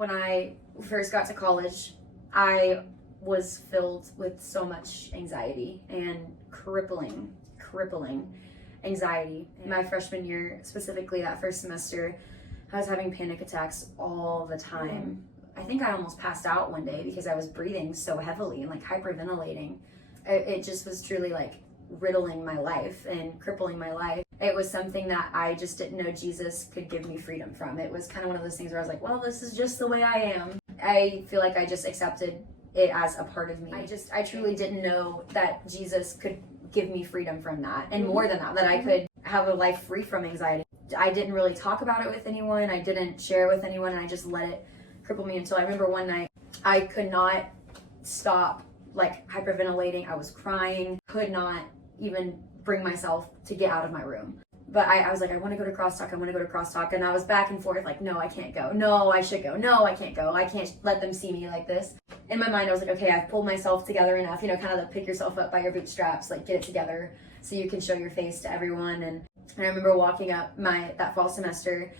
When I first got to college, I was filled with so much anxiety and crippling anxiety. My freshman year, specifically that first semester, I was having panic attacks all the time. I think I almost passed out one day because I was breathing so heavily and like hyperventilating. It just was truly like riddling my life and crippling my life. It was something that I just didn't know Jesus could give me freedom from. It was kind of one of those things where I was like, well, this is just the way I am. I feel like I just accepted it as a part of me. I truly didn't know that Jesus could give me freedom from that, and more than that I could have a life free from anxiety. I didn't really talk about it with anyone. I didn't share it with anyone, and I just let it cripple me until I remember one night I could not stop like hyperventilating. I was crying, could not even bring myself to get out of my room. But I was like, I want to go to crosstalk. And I was back and forth like, no, I can't go. No, I should go. No, I can't go. I can't let them see me like this. In my mind, I was like, okay, I've pulled myself together enough, kind of like pick yourself up by your bootstraps, like get it together so you can show your face to everyone. And I remember walking up that fall semester,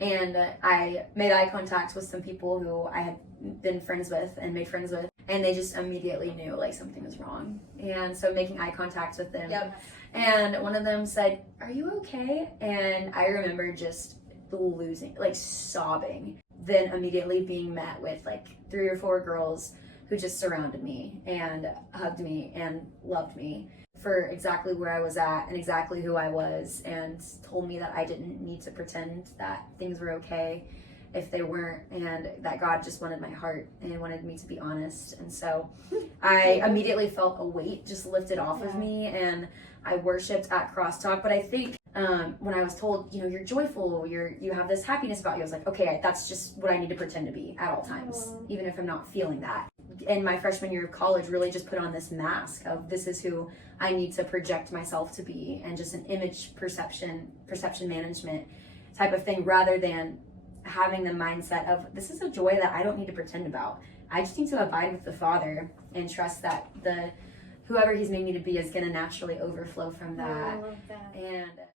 and I made eye contact with some people who I had been friends with and made friends with, and they just immediately knew like something was wrong. And so making eye contact with them. Yep. And one of them said, "Are you okay?" And I remember just losing, like sobbing. Then immediately being met with like 3 or 4 girls who just surrounded me and hugged me and loved me for exactly where I was at and exactly who I was, and told me that I didn't need to pretend that things were okay if they weren't, and that God just wanted my heart and wanted me to be honest. And so I immediately felt a weight just lifted off of me, and I worshiped at Crosstalk. But I think when I was told, you're joyful, you have this happiness about you, I was like, okay, that's just what I need to pretend to be at all times, even if I'm not feeling that. And my freshman year of college really just put on this mask of this is who I need to project myself to be, and just an image perception management type of thing, rather than having the mindset of this is a joy that I don't need to pretend about. I just need to abide with the Father and trust that whoever He's made me to be is going to naturally overflow from that. I love that. And